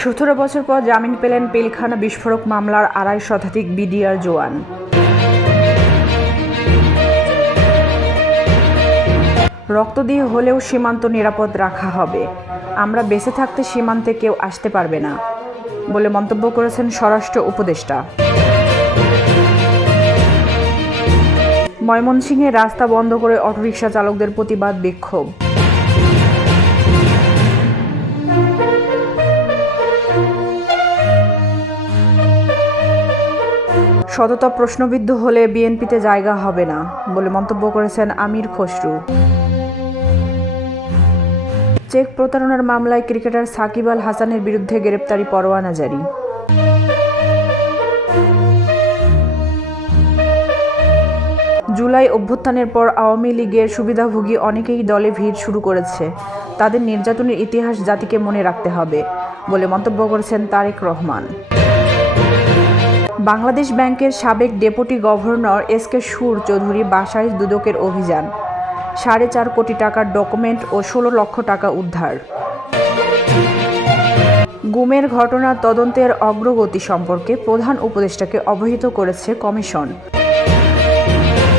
17 বছর পর জামিন পেলেন পিলখানা বিস্ফোরক মামলার 2.5 শতাধিক বিডিআর জওয়ান। রক্ত দিয়ে হলেও সীমান্ত নিরাপদ রাখা হবে। আমরা বেঁচে থাকতে সীমান্তে কেউ আসতে পারবে না বলে মন্তব্য করেছেন স্বরাষ্ট্র উপদেষ্টা। ময়মনসিংহে রাস্তা বন্ধ করে অটোরিকশা চালকদের প্রতিবাদ বিক্ষোভ। সততা প্রশ্নবিদ্ধ হলে বিএনপিতে জায়গা হবে না বলে মন্তব্য করেছেন আমির খসরু। চেক প্রতারণার মামলায় ক্রিকেটার সাকিব আল হাসানের বিরুদ্ধে গ্রেপ্তারি পরোয়ানা জারি। জুলাই অভ্যুত্থানের পর আওয়ামী লীগের সুবিধাভোগী অনেকেই দলে ভিড় শুরু করেছে। তাদের নির্যাতনের ইতিহাস জাতিকে মনে রাখতে হবে বলে মন্তব্য করেছেন তারেক রহমান। বাংলাদেশ ব্যাংকের সাবেক ডেপুটি গভর্নর এসকে সুর চৌধুরী বাসায় দুদকের অভিযান, 4.5 কোটি টাকার ডকুমেন্ট ও 16 লক্ষ টাকা উদ্ধার। গুমের ঘটনার তদন্তের অগ্রগতি সম্পর্কে প্রধান উপদেষ্টাকে অবহিত করেছে কমিশন।